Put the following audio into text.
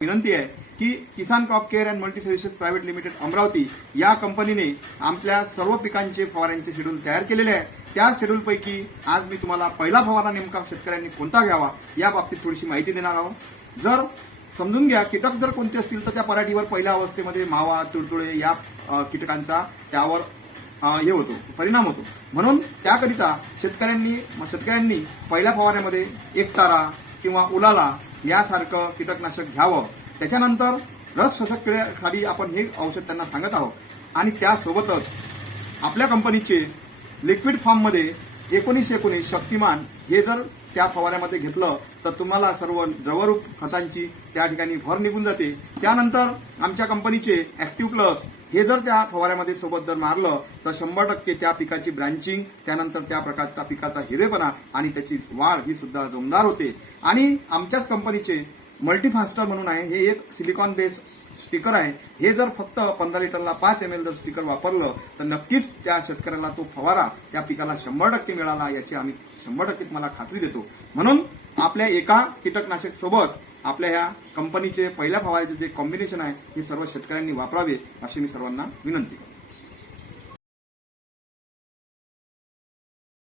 विनंती आहे की Kisan crop care and multi services private limited Amravati या कंपनीने आपल्या सर्व पिकांचे फवाऱ्यांचे शेड्यूल तयार केलेले आहे। त्या शेड्यूलपैकी आज मी तुम्हाला पहिला फवारा नेमका शेतकऱ्यांनी कोणता घ्यावा या बाबतीत थोडीशी माहिती देणार आहोत। जर समजून घ्या कीटक जर कोणते असतील तर त्या पराठीवर पहिल्या अवस्थेमध्ये मावा, तुडतुडे या कीटकांचा त्यावर हे होतो, परिणाम होतो। म्हणून त्याकरिता शेतकऱ्यांनी पहिल्या फवाऱ्यामध्ये एक तारा किंवा उलाला यासारखं कीटकनाशक घ्यावं। त्याच्यानंतर रस शोषक किड्याखाली आपण हे औषध त्यांना सांगत आहोत आणि त्यासोबतच आपल्या कंपनीचे लिक्विड फॉर्ममध्ये 1919 शक्तिमान हे जर त्या फवाऱ्यामध्ये घेतलं तर तुम्हाला सर्व द्रवरूप खतांची त्या ठिकाणी भर निघून जाते। त्यानंतर आमच्या कंपनीचे ऍक्टिव्ह प्लस हे जर त्या फवाऱ्यामध्ये सोबत जर मारलं तर 100% त्या पिकाची ब्रँचिंग, त्यानंतर त्या प्रकारचा पिकाचा हिरवेपणा आणि त्याची वाढ ही सुद्धा जोमदार होते। आणि आमच्याच कंपनीचे मल्टीफास्टर म्हणून आहे, हे एक सिलिकॉन बेस स्टिकर आहे। हे जर फक्त 15 लिटरला 5 ml जर स्टिकर वापरलं तर नक्कीच त्या शेतकऱ्याला तो फवारा त्या पिकाला 100% मिळाला याची आम्ही 100% तुम्हाला खात्री देतो। म्हणून आपल्या एका कीटकनाशक सोबत आपल्या ह्या कंपनीचे पहिल्या फवाऱ्याचे जे कॉम्बिनेशन आहे हे सर्व शेतकऱ्यांनी वापरावे अशी मी सर्वांना विनंती करतो।